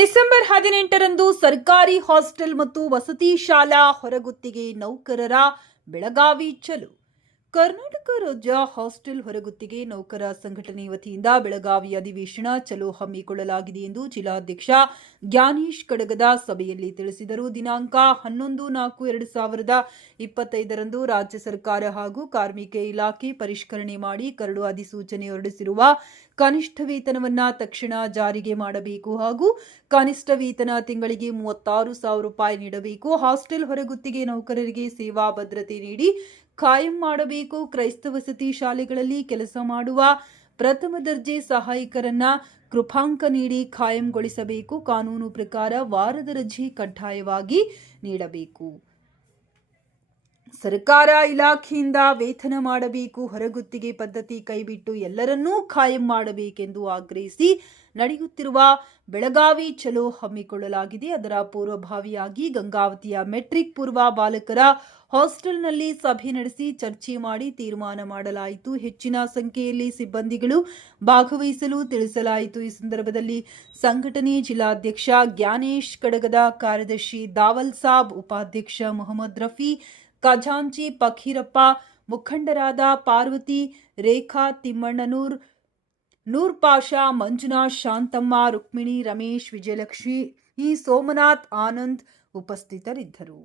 December ಹದಿನೆಂಟರಂದು ಸರ್ಕಾರಿ hostel ಮತ್ತು ವಸತಿ ಶಾಲಾ ಹೊರಗುತ್ತಿಗೆ ನೌಕರರ ಬೆಳಗಾವಿ ಚಲು. ಕರ್ನಾಟಕ ರಾಜ್ಯ ಹಾಸ್ಟೆಲ್ ಹೊರಗುತ್ತಿಗೆ ನೌಕರ ಸಂಘಟನೆ ವತಿಯಿಂದ ಬೆಳಗಾವಿ ಅಧಿವೇಶನ ಚಲೋ ಹಮ್ಮಿಕೊಳ್ಳಲಾಗಿದೆ ಎಂದು ಜಿಲ್ಲಾಧ್ಯಕ್ಷ ಜ್ಞಾನೇಶ್ ಕಡಗದ ಸಭೆಯಲ್ಲಿ ತಿಳಿಸಿದರು. ದಿನಾಂಕ ಹನ್ನೊಂದು ನಾಲ್ಕು ಎರಡು ಸಾವಿರದ ಇಪ್ಪತ್ತೈದರಂದು ರಾಜ್ಯ ಸರ್ಕಾರ ಹಾಗೂ ಕಾರ್ಮಿಕ ಇಲಾಖೆ ಪರಿಷ್ಕರಣೆ ಮಾಡಿ ಕರಡು ಅಧಿಸೂಚನೆ ಹೊರಡಿಸಿರುವ ಕನಿಷ್ಠ ವೇತನವನ್ನ ತಕ್ಷಣ ಜಾರಿಗೆ ಮಾಡಬೇಕು ಹಾಗೂ ಕನಿಷ್ಠ ವೇತನ ತಿಂಗಳಿಗೆ ಮೂವತ್ತಾರು ಸಾವಿರ ರೂಪಾಯಿ ನೀಡಬೇಕು. ಹಾಸ್ಟೆಲ್ ಹೊರಗುತ್ತಿಗೆ ನೌಕರರಿಗೆ ಸೇವಾ ಭದ್ರತೆ ನೀಡಿ ಕಾಯಂ ಮಾಡಬೇಕು. ಕ್ರೈಸ್ತ ವಸತಿ ಶಾಲೆಗಳಲ್ಲಿ ಕೆಲಸ ಮಾಡುವ ಪ್ರಥಮ ದರ್ಜೆ ಸಹಾಯಕರನ್ನ ಕೃಪಾಂಕ ನೀಡಿ ಖಾಯಂಗೊಳಿಸಬೇಕು ಕಾನೂನು ಪ್ರಕಾರ ವಾರದ ರಜೆ ಕಡ್ಡಾಯವಾಗಿ ನೀಡಬೇಕು. ಸರ್ಕಾರ ಇಲಾಖೆಯಿಂದ ವೇತನ ಮಾಡಬೇಕು, ಹೊರಗುತ್ತಿಗೆ ಪದ್ಧತಿ ಕೈಬಿಟ್ಟು ಎಲ್ಲರನ್ನೂ ಖಾಯಂ ಮಾಡಬೇಕೆಂದು ಆಗ್ರಹಿಸಿ ನಡೆಯುತ್ತಿರುವ ಬೆಳಗಾವಿ ಚಲೋ ಹಮ್ಮಿಕೊಳ್ಳಲಾಗಿದೆ. ಅದರ ಪೂರ್ವಭಾವಿಯಾಗಿ ಗಂಗಾವತಿಯ ಮೆಟ್ರಿಕ್ ಪೂರ್ವ ಬಾಲಕರ ಹಾಸ್ಟೆಲ್ನಲ್ಲಿ ಸಭೆ ನಡೆಸಿ ಚರ್ಚೆ ಮಾಡಿ ತೀರ್ಮಾನ ಮಾಡಲಾಯಿತು. ಹೆಚ್ಚಿನ ಸಂಖ್ಯೆಯಲ್ಲಿ ಸಿಬ್ಬಂದಿಗಳು ಭಾಗವಹಿಸಲು ತಿಳಿಸಲಾಯಿತು. ಈ ಸಂದರ್ಭದಲ್ಲಿ ಸಂಘಟನೆ ಜಿಲ್ಲಾಧ್ಯಕ್ಷ ಜ್ಞಾನೇಶ್ ಕಡಗದ ಕಾರ್ಯದರ್ಶಿ ದಾವಲ್ ಸಾಬ್, ಉಪಾಧ್ಯಕ್ಷ ಮೊಹಮ್ಮದ್ ರಫಿ ಖಜಾಂಚಿ, ಪಖೀರಪ್ಪ, ಮುಖಂಡರಾದ ಪಾರ್ವತಿ, ರೇಖಾ ತಿಮ್ಮಣ್ಣನೂರ್ ನೂರ್ ಪಾಷಾ ಮಂಜುನಾಥ್, ಶಾಂತಮ್ಮ, ರುಕ್ಮಿಣಿ, ರಮೇಶ್, ವಿಜಯಲಕ್ಷ್ಮಿ ಈ ಸೋಮನಾಥ್, ಆನಂದ್ ಉಪಸ್ಥಿತರಿದ್ದರು.